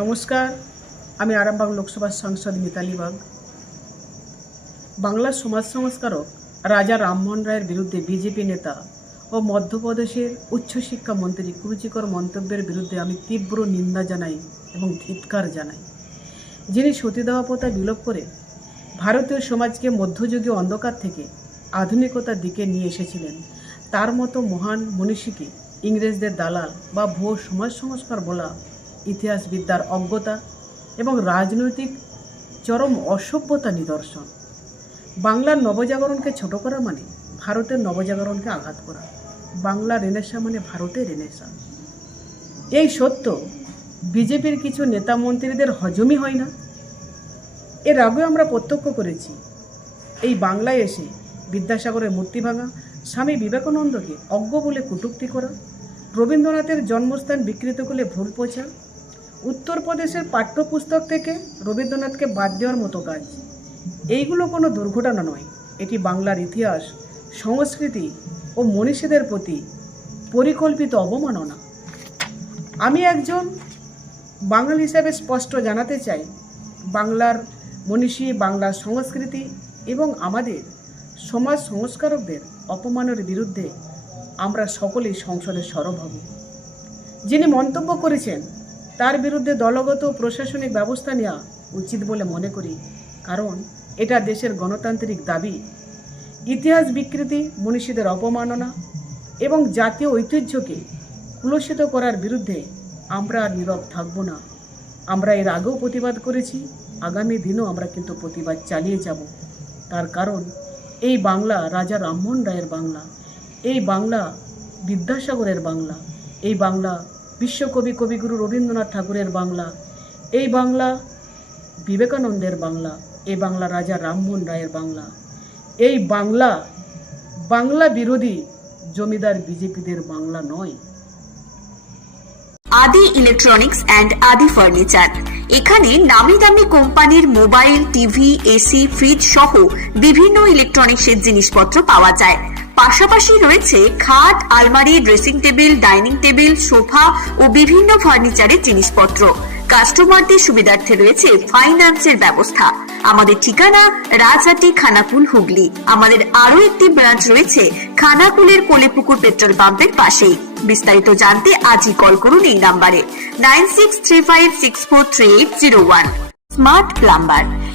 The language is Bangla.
নমস্কার, আমি আরামবাগ লোকসভার সাংসদ মিতালি বাগ। বাংলার সমাজ সংস্কারক রাজা রামমোহন রায়ের বিরুদ্ধে বিজেপি নেতা ও মধ্যপ্রদেশের উচ্চশিক্ষা মন্ত্রী কুরুচিকর মন্তব্যের বিরুদ্ধে আমি তীব্র নিন্দা জানাই এবং ধিৎকার জানাই। যিনি সতীদাহ প্রথা বিলোপ করে ভারতীয় সমাজকে মধ্যযুগীয় অন্ধকার থেকে আধুনিকতার দিকে নিয়ে এসেছিলেন, তার মতো মহান মনীষীকে ইংরেজদের দালাল বা ভুয়ো সমাজ সংস্কার বলা ইতিহাসবিদ্যার অজ্ঞতা এবং রাজনৈতিক চরম অসভ্যতা নিদর্শন। বাংলার নবজাগরণকে ছোট করা মানে ভারতের নবজাগরণকে আঘাত করা। বাংলা রেনেসা মানে ভারতের রেনেসা। এই সত্য বিজেপির কিছু নেতা মন্ত্রীদের হজমই হয় না। এর আগেও আমরা প্রত্যক্ষ করেছি, এই বাংলায় এসে বিদ্যাসাগরের মূর্তি ভাঙা, স্বামী বিবেকানন্দকে অজ্ঞ বলে কটূক্তি করা, রবীন্দ্রনাথের জন্মস্থান বিকৃত করলে ভুল পোছা উত্তরপ্রদেশের পাঠ্যপুস্তক থেকে রবীন্দ্রনাথকে বাদ দেওয়ার মতো কাজ। এইগুলো কোনো দুর্ঘটনা নয়। এটি বাংলার ইতিহাস, সংস্কৃতি ও মনীষীদের প্রতি পরিকল্পিত অবমাননা। আমি একজন বাঙালি হিসাবে স্পষ্ট জানাতে চাই, বাংলার মনীষী, বাংলার সংস্কৃতি এবং আমাদের সমাজ সংস্কারকদের অপমানের বিরুদ্ধে আমরা সকলেই সংসদে সরব হব। যিনি মন্তব্য করেছেন তার বিরুদ্ধে দলগত প্রশাসনিক ব্যবস্থা নেওয়া উচিত বলে মনে করি, কারণ এটা দেশের গণতান্ত্রিক দাবি। ইতিহাস বিকৃতি, মনীষীদের অপমাননা এবং জাতীয় ঐতিহ্যকে কুলসিত করার বিরুদ্ধে আমরা আর নীরব থাকব না। আমরা এর আগেও প্রতিবাদ করেছি, আগামী দিনও আমরা কিন্তু প্রতিবাদ চালিয়ে যাব। তার কারণ, এই বাংলা রাজা রামমোহন রায়ের বাংলা, এই বাংলা বিদ্যাসাগরের বাংলা, এই বাংলা বিশ্বকবি কবিগুরু রবীন্দ্রনাথ ঠাকুরের বাংলা। এই বাংলা বিবেকানন্দের বাংলা, এই বাংলা রাজা রামমোহন রায়ের বাংলা। এই বাংলা বাংলা বিরোধী জমিদার বিজেপিদের বাংলা নয়। আদি ইলেকট্রনিক্স অ্যান্ড আদি ফার্নিচার। এখানে নামি দামি কোম্পানির মোবাইল, টিভি, এসি, ফ্রিজ সহ বিভিন্ন ইলেকট্রনিক্সের জিনিসপত্র পাওয়া যায়। পাশাপাশি রয়েছে খাট, আলমারি dressing table dining table sofa ও বিভিন্ন ফার্নিচারের জিনিসপত্র। কাস্টমারদের সুবিধার্থে রয়েছে ফাইন্যান্সের ব্যবস্থা। আমাদের ঠিকানা রাজহাটি খানাকুল হুগলি। আমাদের আরও একটি ব্রাঞ্চ রয়েছে খানাকুলের কোলেপুকুর পেট্রোল পাম্পের পাশেই। বিস্তারিত জানতে আজই কল করুন এই নাম্বারে nine six three five six four three eight zero one smart plumber